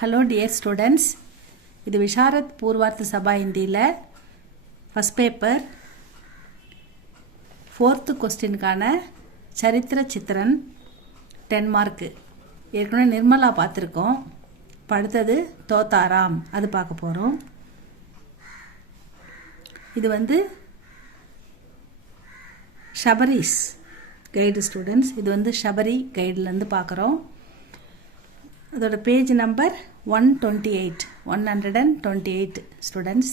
Hello dear students, இது விஷாரத் பூர்வார்த்த சபா இந்தியில் first paper 4th கொஸ்டினுக்கான சரித்திர சித்திரன் 10 மார்க்கு. ஏற்கனவே நிர்மலா பார்த்துருக்கோம். அடுத்தது தோத்தாராம், அது பார்க்க போகிறோம். இது ஷபரிஸ் கைடு ஸ்டூடெண்ட்ஸ். இது ஷபரி கைட்லேருந்து பார்க்குறோம். அதோட பேஜ் நம்பர் 128 स्टूडेंट्स.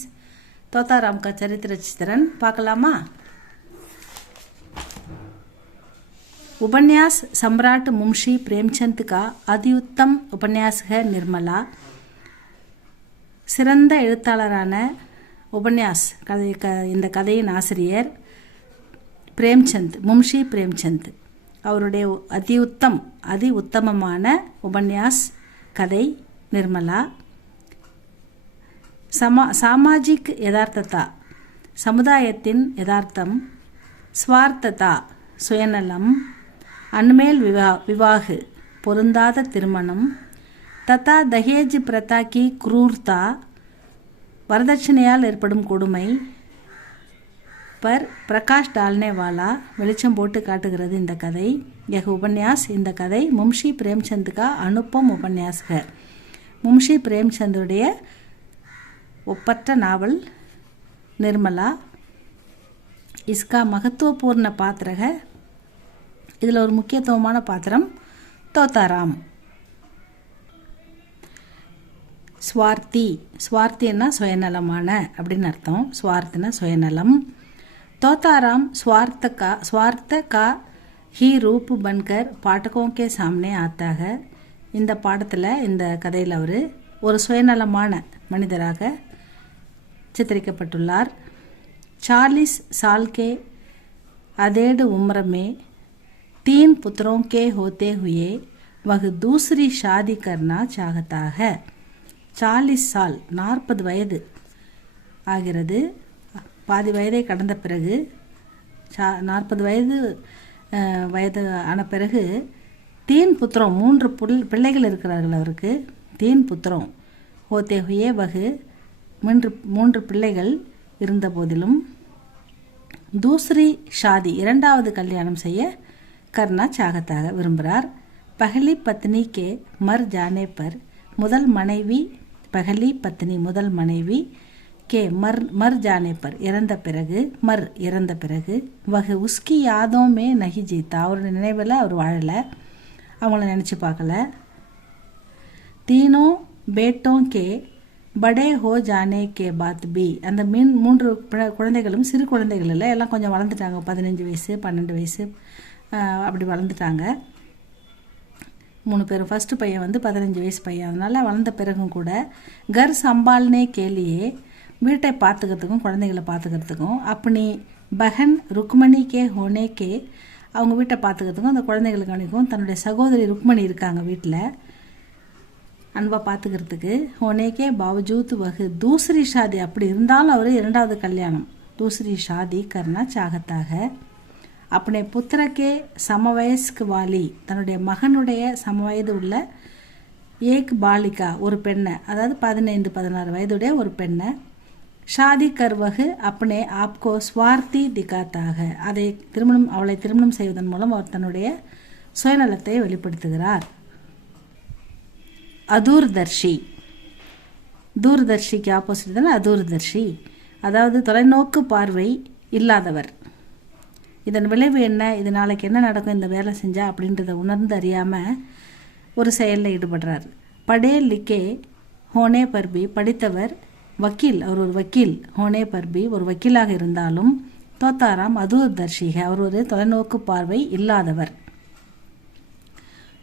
तोताराम का चरित्र चित्रण पाकलामा. उपन्यास सम्राट मुंशी प्रेमचंद का अति उत्तम उपन्यास है निर्मला. சிறந்த எழுத்தாளரான உபன்யாஸ் இந்த கதையின் ஆசிரியர் பிரேம்சந்த், மும்ஷி பிரேம்சந்த். அவருடைய அதி உத்தமமான உபன்யாஸ் கதை நிர்மலா. சாமாஜிக் யதார்த்ததா, சமுதாயத்தின் யதார்த்தம். ஸ்வார்த்ததா, சுயநலம். அன்மேல் விவாகு, பொருந்தாத திருமணம். ததா தஹேஜ் பிரதா கி குரூர்த்தா, வரதட்சணையால் ஏற்படும் கொடுமை. पर प्रकाश डालने वाला, வெளிச்சம் போட்டு காட்டுகிறது இந்த கதை. यह उपन्यास, இந்த கதை मुंशी प्रेमचंद का अनुपम उपन्यास है. मुंशी प्रेमचंदुடைய ஒப்பற்ற நாவல் निर्मला. इसका महत्वपूर्ण पात्र है, இதில் ஒரு முக்கியத்துவமான பாத்திரம் தோத்தாராம். ஸ்வார்த்தின்னா சுயநலமான அப்படின்னு அர்த்தம். ஸ்வார்த்தினா சுயநலம். तोताराम स्वार्थ का ही रूप बनकर पाठकों के सामने आता है. இந்த பாடத்தில், இந்த கதையில் அவர் ஒரு சுயநலமான மனிதராக சித்தரிக்கப்பட்டுள்ளார். 40 साल के अधेड़ उम्र में 3 पुत्रों के होते हुए वह दूसरी शादी करना चाहता है. 40 साल 40 வயது ஆகிறது. பாதி வயதை கடந்த பிறகு 40 வயது ஆன பிறகு 3 புத்திரம் 3 பிள்ளைகள் இருக்கிறார்கள் அவருக்கு. 3 புத்திரம் ஹோத்தே ஹுயே வகு, 3 பிள்ளைகள் இருந்த போதிலும் தூசரி ஷாதி, இரண்டாவது கல்யாணம் செய்ய கர்னா சாகத்தாக விரும்புகிறார். பஹலி பத்னி கே மர் ஜானே பர், முதல் மனைவி के मर जाने पर, இறந்த பிறகு वह उसकी यादों में नहीं जीता, அவருடைய நினைவில் அவர் வாழலை, அவங்கள நினச்சி பார்க்கல. तीनों बेटों के बड़े हो जाने के बाद भी, அந்த 3 குழந்தைகளும் சிறு குழந்தைகள் இல்லை, எல்லாம் கொஞ்சம் வளர்ந்துட்டாங்க. 15 வயசு 12 வயசு அப்படி வளர்ந்துட்டாங்க. 3 பேரும். ஃபஸ்ட்டு பையன் 15 வயசு பையன். அதனால் வளர்ந்த பிறகும் கூட घर संभालने के लिए, வீட்டை பார்த்துக்கிறதுக்கும் குழந்தைகளை பார்த்துக்கிறதுக்கும், அப்படி பஹன் ருக்மணி கே ஹோனேக்கே, அவங்க வீட்டை பார்த்துக்கிறதுக்கும் அந்த குழந்தைகளுக்கு அனுக்கும். தன்னுடைய சகோதரி ருக்மணி இருக்காங்க வீட்டில், அன்பாக பார்த்துக்கிறதுக்கு. ஹோனேக்கே பாவஜூத் வகு தூசரி ஷாதி, அப்படி இருந்தாலும் அவர் இரண்டாவது கல்யாணம் தூசரி ஷாதி கர்னா சாகத்தாக. அப்படி புத்திரக்கே சமவயஸ்க்கு வாலி, தன்னுடைய மகனுடைய சமவயது உள்ள ஏக் பாலிகா, ஒரு பெண்ணை, அதாவது 15-16 வயதுடைய ஒரு பெண்ணை. ஷாதி கர்வகு அப்பனே ஆப்கோ ஸ்வார்த்தி திகாத்தாக, அவளை திருமணம் செய்வதன் மூலம் அவர் தன்னுடைய சுயநலத்தை வெளிப்படுத்துகிறார். தூர்தர்ஷிக்கு ஆப்போசிட் தானே அதூர்தர்ஷி, அதாவது தொலைநோக்கு பார்வை இல்லாதவர். இதன் விளைவு என்ன, இது நாளைக்கு என்ன நடக்கும் இந்த வேலை செஞ்சால் அப்படின்றத உணர்ந்து அறியாமல் ஒரு செயலில் ஈடுபடுறார். படே லிக்கே ஹோனே பர்பி, படித்தவர். வக்கீல், அவர் ஒரு வக்கீல். ஹோனே பர்பி, ஒரு வக்கீலாக இருந்தாலும். தோத்தாராம் அதூர்தர்ஷிக, அவர் ஒரு தொலைநோக்கு பார்வை இல்லாதவர்.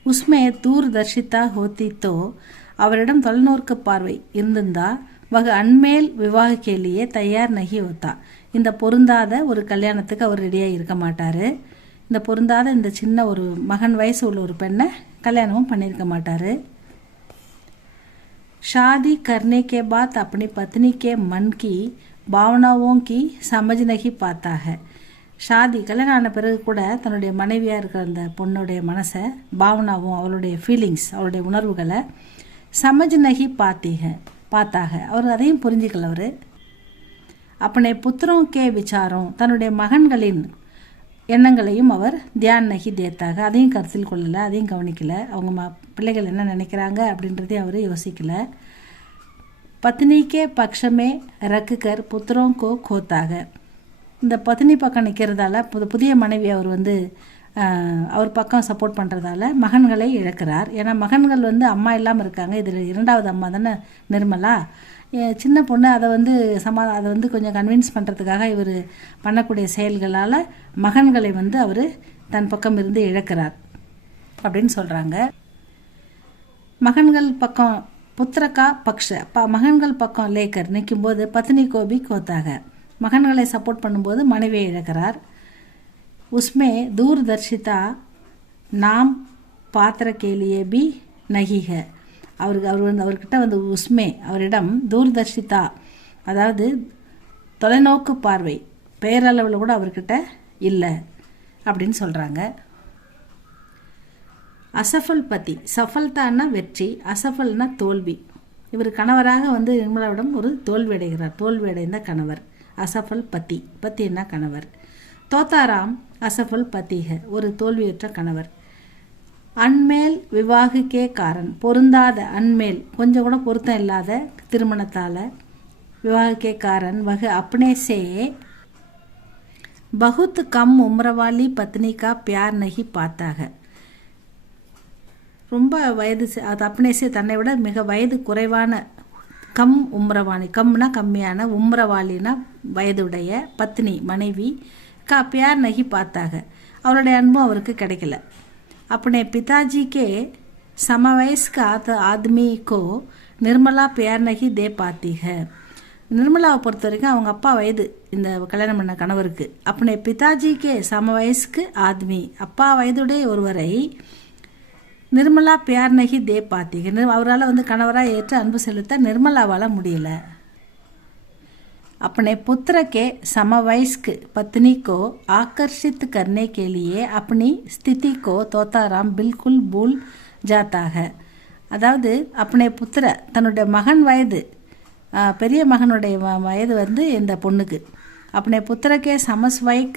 உஸ்மே தூர்தர்ஷிதா ஹோத்தி தோ, அவரிடம் தொலைநோக்கு பார்வை இருந்திருந்தா வக அன்மேல் விவாக கேலியே தயார் நகி ஹோத்தா, இந்த பொருந்தாத ஒரு கல்யாணத்துக்கு அவர் ரெடியாக இருக்க மாட்டார். இந்த பொருந்தாத இந்த சின்ன ஒரு மகன் வயசு உள்ள ஒரு பெண்ணை கல்யாணமும் பண்ணியிருக்க மாட்டார். शादी करने के बाद अपनी पत्नी के मन की भावनाओं की समझ नहीं पाता है. ஷாதி, கல்யாணம் ஆன பிறகு கூட தன்னுடைய மனைவியாக இருக்கிற அந்த பொண்ணுடைய மனசை, பாவனாவும் அவளுடைய ஃபீலிங்ஸ், அவளுடைய உணர்வுகளை சமஜ் நகி பார்த்தாக அவர் அதையும் புரிஞ்சிக்கல. அவர் அப்பனே புத்திரோं के விசாரம் தன்னுடைய மகன்களின் எண்ணங்களையும் அவர் தியான் நகி தேத்தாக அதையும் கருத்தில் கொள்ளலை, அதையும் கவனிக்கலை. அவங்க பிள்ளைகள் என்ன நினைக்கிறாங்க அப்படின்றதையும் அவர் யோசிக்கலை. பத்னிக்கே பக்ஷமே ரக்குகர் புத்திரோं को खोताக இந்த பத்னி பக்கம் நிற்கிறதால புதிய மனைவி அவர் அவர் பக்கம் சப்போர்ட் பண்ணுறதால மகன்களை இழக்கிறார். ஏன்னா மகன்கள் அம்மா இல்லாமல் இருக்காங்க. இதில் இரண்டாவது அம்மா தானே நிர்மலா, சின்ன பொண்ணு. அதை அதை கொஞ்சம் கன்வின்ஸ் பண்ணுறதுக்காக இவர் பண்ணக்கூடிய செயல்களால் மகன்களை அவர் தன் பக்கம் இருந்து இழக்கிறார் அப்படின்னு சொல்கிறாங்க. மகன்கள் பக்கம் புத்திரக்கா பக்ஷ மகன்கள் பக்கம் லேக்கர் நிற்கும்போது பத்னி கோபி கோத்தாக மகன்களை சப்போர்ட் பண்ணும்போது மனைவியை இழக்கிறார். உஸ்மே தூர்தர்ஷிதா நாம் பாத்திர கேலியே பி நகிக அவர்கிட்ட உஸ்மே அவரிடம் தூர்தர்ஷிதா அதாவது தொலைநோக்கு பார்வை பெயரளவில் கூட அவர்கிட்ட இல்லை அப்படின்னு சொல்கிறாங்க. அசஃபல் பத்தி சஃபல்தான்னா வெற்றி, அசஃபல்னா தோல்வி. இவர் கணவராக நிர்மலாவிடம் ஒரு தோல்வி அடைகிறார். தோல்வி அடைந்த கணவர் அசஃபல் பத்தின்னா கணவர். தோத்தாராம் அசஃபல் பத்திக ஒரு தோல்வியுற்ற கணவர். அன்மேல் விவாகுக்கே காரன் பொருந்தாத அன்மேல் கொஞ்சம் கூட பொருத்தம் இல்லாத திருமணத்தால் விவாகுக்கே காரன் வகு அப்னே சே பகுத் கம் உம்ரவாலி பத்னி கா பியார் நகி பார்த்தாக ரொம்ப வயது அது அப்னேசே தன்னை விட மிக வயது குறைவான கம் உம்ரவாணி கம்னா கம்மியான உம்ரவாலினா வயதுடைய பத்னி மனைவி கா பியார் நகி பார்த்தாக அவருடைய அன்பும் அவருக்கு கிடைக்கல. अपने पिताजी के समवयस्क आदमी को निर्मला प्यार नहीं दे पाती है. நிர்மலாவை பொறுத்த வரைக்கும் அவங்க அப்பா வயது இந்த கல்யாணம் பண்ண கணவருக்கு. अपने पिताजी के समवयस्क आदमी அப்பா வயதுடைய ஒருவரை நிர்மலா பியார் நகி தே பாத்தி அவரால் கணவராக ஏற்று அன்பு செலுத்த நிர்மலாவால் முடியல. अपने पुत्र के समवयस्क पत्नी को आकर्षित करने के लिए अपनी स्थिति को तोताराम बिल्कुल भूल जाता है. அதாவது अपने पुत्र தன்னுடைய மகன் வயது பெரிய மகனுடைய வயது இந்த பொண்ணுக்கு अपने पुत्र के समवयस्क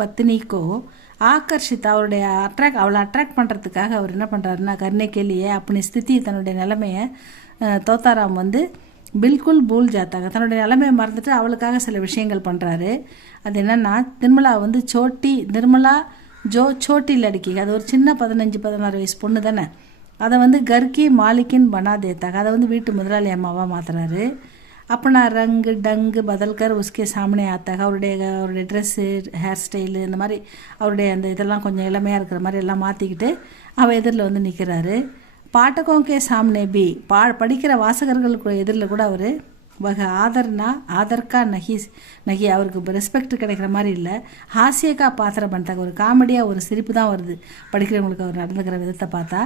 पत्नी को ஆகர்ஷித் அவளை அட்ராக்ட் பண்ணுறதுக்காக அவர் என்ன பண்ணுறாருன்னா கர்னே கேலியே அப்படி ஸ்திதி தன்னுடைய நிலைமையை தோத்தாராம் பில்குல் பூல் ஜாத்தாங்க தன்னுடைய நிலைமையை மறந்துட்டு அவளுக்காக சில விஷயங்கள் பண்ணுறாரு. அது என்னென்னா நிர்மலா நிர்மலா சோட்டி லடுக்கி அது ஒரு சின்ன 15-16 வயசு பொண்ணு தானே, அதை கர்கி மாலிக்கின் பனா தேத்தாங்க அதை வீட்டு முதலாளி அம்மாவாக மாற்றுறாரு. अपना रंग डंग बदल कर उसके सामने आता है. அவருடைய ட்ரெஸ்ஸு ஹேர் ஸ்டைலு இந்த மாதிரி அவருடைய அந்த இதெல்லாம் கொஞ்சம் இளமையாக இருக்கிற மாதிரி எல்லாம் மாற்றிக்கிட்டு அவள் எதிரில் நிற்கிறாரு. பாட்டகோங்கே சாம்னே பி படிக்கிற வாசகர்களுக்கு எதிரில் கூட அவர் ஆதர்கா நகி அவருக்கு ரெஸ்பெக்ட் கிடைக்கிற மாதிரி இல்லை. ஹாஸ்யக்கா பாத்திரம் பண்ணிட்டாங்க ஒரு காமெடியாக ஒரு சிரிப்பு தான் வருது படிக்கிறவங்களுக்கு அவர் நடந்துக்கிற விதத்தை பார்த்தா.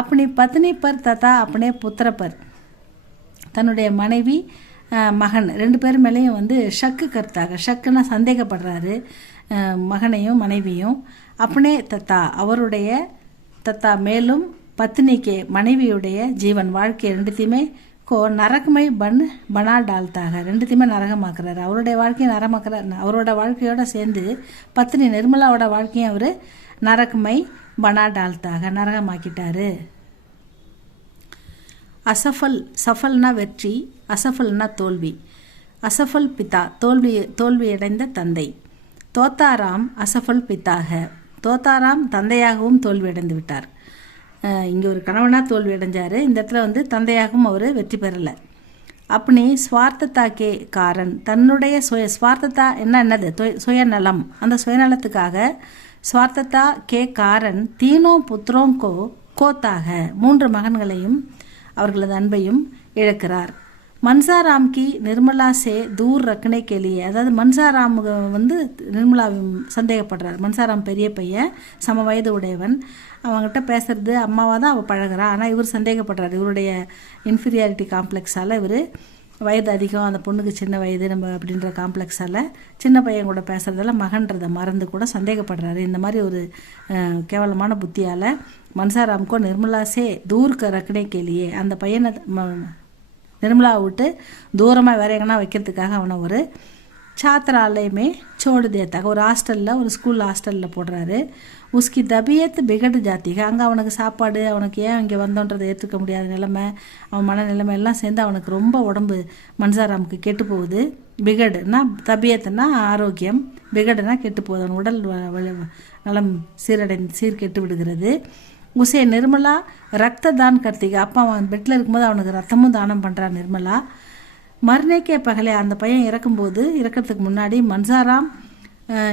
அப்படி பத்னி பர் தத்தா அப்பனே புத்திர பர் தன்னுடைய மனைவி மகன் 2 பேர் மேலேயும் ஷக்கு கருத்தாக ஷக்குன்னா சந்தேகப்படுறாரு மகனையும் மனைவியும். அப்பனே தத்தா அவருடைய தத்தா மேலும் பத்னிக்கே மனைவியுடைய ஜீவன் வாழ்க்கை 2த்தையுமே நரகமை பனா டால்தாக 2த்தையுமே நரகமாக்குறாரு. அவருடைய வாழ்க்கையை அவரோட வாழ்க்கையோடு சேர்ந்து பத்னி நிர்மலாவோட வாழ்க்கையும் அவர் நரகமை பனா டால்தாக நரகமாக்கிட்டாரு. அசஃபல் சஃபல்னா வெற்றி, அசஃபல்னா தோல்வி. அசஃபல் பிதா தோல்வியடைந்த தந்தை. தோத்தாராம் அசஃபல் பிதாக தோத்தாராம் தந்தையாகவும் தோல்வியடைந்து விட்டார். இங்கே ஒரு கணவனாக தோல்வியடைஞ்சார், இந்த இடத்துல தந்தையாகவும் அவர் வெற்றி பெறலை. அப்படி ஸ்வார்த்தத்தாக்கே காரன் தன்னுடைய ஸ்வார்த்தத்தா என்னது சுயநலம், அந்த சுயநலத்துக்காக ஸ்வார்த்தத்தா கே காரன் தீனோ புத்திரோங்கோ கோத்தாக 3 மகன்களையும் அவர்களது அன்பையும் இழக்கிறார். மன்சாராம் கி நிர்மலா சே தூர் ரக்கனை கேலியே அதாவது மன்சாராம் நிர்மலா சந்தேகப்படுறார். மன்சாராம் பெரிய பையன் சம வயது உடையவன், அவங்ககிட்ட பேசுறது அம்மாவாக தான் அவள் பழகிறா. ஆனால் இவர் சந்தேகப்படுறார். இவருடைய இன்ஃபீரியாரிட்டி காம்ப்ளெக்ஸால் இவர் வயது அதிகம், அந்த பொண்ணுக்கு சின்ன வயது நம்ம அப்படின்ற காம்ப்ளெக்ஸால் சின்ன பையன் கூட பேசுகிறதால மகன்றதை மறந்து கூட சந்தேகப்படுறாரு. இந்த மாதிரி ஒரு கேவலமான புத்தியால் மன்சாராம்கோ நிர்மலா சே தூர் ரக்கனே கேலியே, அந்த பையனை நிர்மலாவை விட்டு தூரமாக வேற எங்கன்னா வைக்கிறதுக்காக அவனை ஒரு சாத்திராலயமே சோடு தேத்தாக ஒரு ஹாஸ்டலில், ஒரு ஸ்கூல் ஹாஸ்டலில் போடுறாரு. உஸ்கி தபியத்து பிகடு ஜாத்திக, அங்கே அவனுக்கு சாப்பாடு, அவனுக்கு ஏன் இங்கே வந்தோன்றதை ஏற்றுக்க முடியாத நிலைமை, அவன் மன நிலைமை எல்லாம் சேர்ந்து அவனுக்கு ரொம்ப உடம்பு மன்சாராமுக்கு கெட்டு போகுது. பிகடுனா தபியத்துனா ஆரோக்கியம், பிகடுனா கெட்டு போகுது, அவன் உடல் நலம் சீர்கெட்டு விடுகிறது. உசே நிர்மலா ரத்த தான் கர்த்திகா, அப்பா அவன் பெட்டில் இருக்கும்போது அவனுக்கு ரத்தமும் தானம் பண்ணுறான் நிர்மலா. மர்னேக்கே பகலே, அந்த பையன் இறக்கிறதுக்கு முன்னாடி மன்சாராம்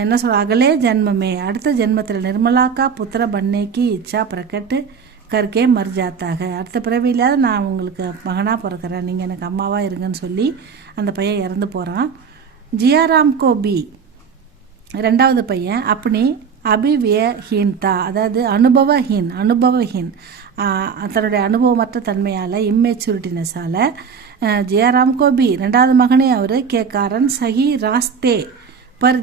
என்ன சொல்ற, அகலே ஜென்மமே, அடுத்த ஜென்மத்தில் நிர்மலாக்கா புத்திர பன்னேக்கி இச்சா பிரகட்டு கர்க்கே மர் ஜாத்தாக, அடுத்த பிறவியிலாவது நான் உங்களுக்கு மகனாக பிறக்கிறேன், நீங்கள் எனக்கு அம்மாவாக இருங்கன்னு சொல்லி அந்த பையன் இறந்து போகிறான். ஜியாராம் கோபி ரெண்டாவது பையன் அப்படி அபிவியஹீன்தா, அதாவது அனுபவஹீன் தன்னுடைய அனுபவமற்ற தன்மையால், இம்மெச்சூரிட்டினஸால் ஜெயராம் கோபி ரெண்டாவது மகனே அவர் கேக்காரன் சஹி ராஸ்தே பர்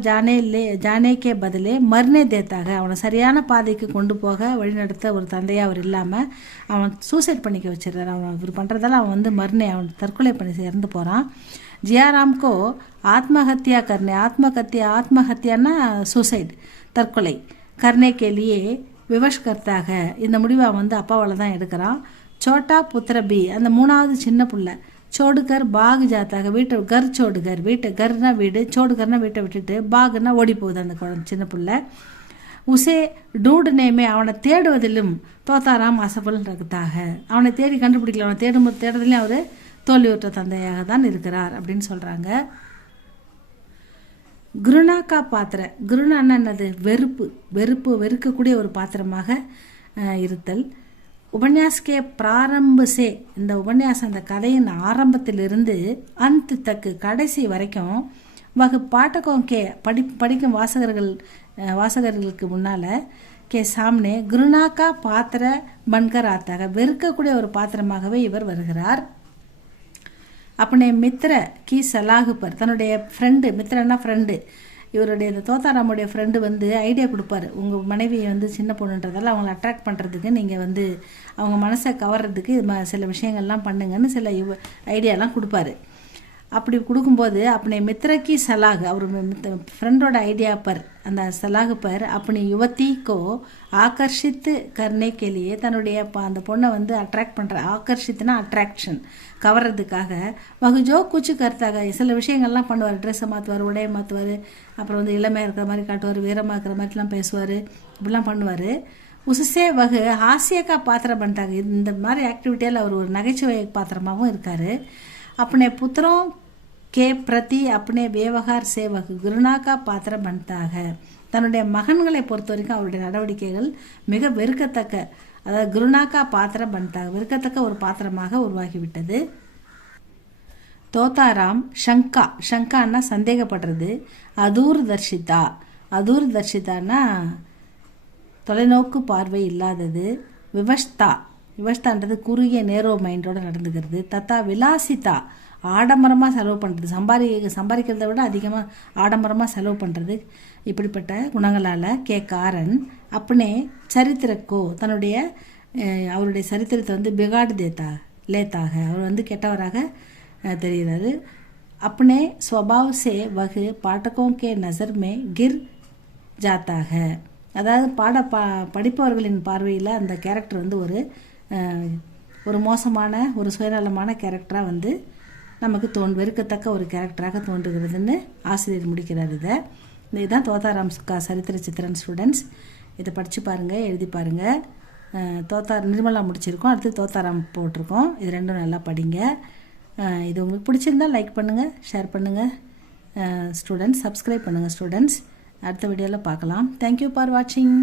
ஜானேக்கே பதிலே மர்னே தேத்தாக, அவனை சரியான பாதைக்கு கொண்டு போக வழிநடத்த ஒரு தந்தையாக அவர் இல்லாமல் அவன் சூசைட் பண்ணிக்க வச்சிடறாரு. அவன் இவர் பண்ணுறதால அவன் மர்னே, அவன் தற்கொலை பண்ணி இறந்து போகிறான். ஜியாராம்கோ ஆத்மஹத்யா கர்னே, ஆத்மஹத்யான்னா சூசைட், தற்கொலை, கர்னே கேலியே விவஷ்கர்த்தாக, இந்த முடிவை அவன் அப்பாவால் தான் எடுக்கிறான். சோட்டா புத்திரபி, அந்த மூணாவது சின்ன பிள்ளை சோடுகர் பாகு ஜாத்தாக, சோடுகர் கர்னா வீடு, சோடுகர்னா வீட்டை விட்டுட்டு, பாகுன்னா ஓடி போகுது அந்த சின்ன பிள்ளை. உசே டூடுனேமே, அவனை தேடுவதிலும் தோத்தாராம் அசபல் ரகத்தாக, அவனை தேடி கண்டுபிடிக்கல, அவனை தேடுறதுலையும் அவர் தோல்வியுற்ற தந்தையாக தான் இருக்கிறார் அப்படின்னு சொல்கிறாங்க. குருணாக்கா பாத்திர, குருணான்னா என்னது, வெறுக்கக்கூடிய ஒரு பாத்திரமாக இருத்தல். உபன்யாஸ்கே பிராரம்பசே, இந்த உபன்யாசம் அந்த கதையின் ஆரம்பத்திலிருந்து அந்த தக்கு கடைசி வரைக்கும் வகு பாட்டகம் படிக்கும் வாசகர்களுக்கு முன்னால் கே சாம்னே குருணாக்கா பாத்திர பன்கர் ஆத்தாக, வெறுக்கக்கூடிய ஒரு பாத்திரமாகவே இவர் வருகிறார். அப்பனே மித்ர கி சலாகு பர், தன்னுடைய ஃப்ரெண்டு, மித்ரன்னா ஃப்ரெண்டு, இவருடைய இந்த தோத்தாராமுடைய ஃப்ரெண்டு ஐடியா கொடுப்பாரு, உங்கள் மனைவியை சின்ன பொண்ணுன்றதால அவங்கள அட்ராக்ட் பண்ணுறதுக்கு நீங்கள் அவங்க மனசை கவர்றதுக்கு சில விஷயங்கள்லாம் பண்ணுங்கன்னு சில ஐடியாலாம் கொடுப்பாரு. அப்படி கொடுக்கும்போது அப்படி மித்ரக்கி சலாக், அவர் ஃப்ரெண்டோட ஐடியா பர், அந்த சலாகு பர் அப்படி யுவத்திக்கோ ஆகர்ஷித்து கர்னே கேலியே, தன்னுடைய அந்த பொண்ணை அட்ராக்ட் பண்ணுற, ஆகர்ஷித்துனா அட்ராக்ஷன், கவர்றதுக்காக வகுஜோ குச்சு கருத்தாக சில விஷயங்கள்லாம் பண்ணுவார். ட்ரெஸ்ஸை மாற்றுவார், உடையை மாற்றுவார், அப்புறம் இளமையாக இருக்கிற மாதிரி காட்டுவார், வீரமாக இருக்கிற மாதிரிலாம் பேசுவார், இப்படிலாம் பண்ணுவார். உசுசே வகு ஹாஸ்யக்கா பாத்திரம் பண்ணிட்டாங்க. இந்த மாதிரி ஆக்டிவிட்டியால் அவர் ஒரு நகைச்சுவை பாத்திரமாகவும் இருக்கார். अपने पुत्रों के प्रति अपने व्यवहार से वह घृणा का पात्र बनता है. தன்னுடைய மகன்களை பொறுத்த வரைக்கும் அவருடைய நடவடிக்கைகள் மிக வெறுக்கத்தக்க, அதாவது குருணாக்கா பாத்திர பன்தாக, வெறுக்கத்தக்க ஒரு பாத்திரமாக உருவாகிவிட்டது. தோத்தாராம் ஷங்கான்னா சந்தேகப்படுறது, அதூர் தர்ஷிதான்னா தொலைநோக்கு பார்வை இல்லாதது, விவஷ்தான்றது குறுகிய நேரோ மைண்டோட நடந்துக்கிறது, தத்தா விலாசிதா ஆடம்பரமாக செலவு பண்ணுறது, சம்பாதிக்கிறத விட அதிகமாக ஆடம்பரமாக செலவு பண்ணுறது, இப்படிப்பட்ட குணங்களால் காரன் அப்பனே சரித்திரக்கோ தன்னுடைய அவருடைய சரித்திரத்தை பிகாடு லேத்தாக, அவர் கெட்டவராக தெரிகிறாரு. अपने स्वभाव से वह पाठकों के नज़र में गिर जाता है. அதாவது படிப்பவர்களின் பார்வையில் அந்த கேரக்டர் ஒரு மோசமான ஒரு சுயநலமான கேரக்டராக நமக்கு வெறுக்கத்தக்க ஒரு கேரக்டராக தோன்றுகிறதுன்னு ஆசிரியர் முடிக்கிறார். இதுதான் தோத்தாராம் சரித்திர சித்திரன். ஸ்டூடெண்ட்ஸ் இதை படித்து பாருங்கள், எழுதி பாருங்கள். நிர்மலா முடிச்சிருக்கோம், அடுத்து தோத்தாராம் போட்டிருக்கோம். இது ரெண்டும் நல்லா படிங்க. இது உங்களுக்கு பிடிச்சிருந்தால் லைக் பண்ணுங்கள், ஷேர் பண்ணுங்கள் ஸ்டூடெண்ட்ஸ், சப்ஸ்கிரைப் பண்ணுங்கள் ஸ்டூடெண்ட்ஸ். அடுத்த வீடியோவில் பார்க்கலாம். தேங்க்யூ ஃபார் வாட்சிங்.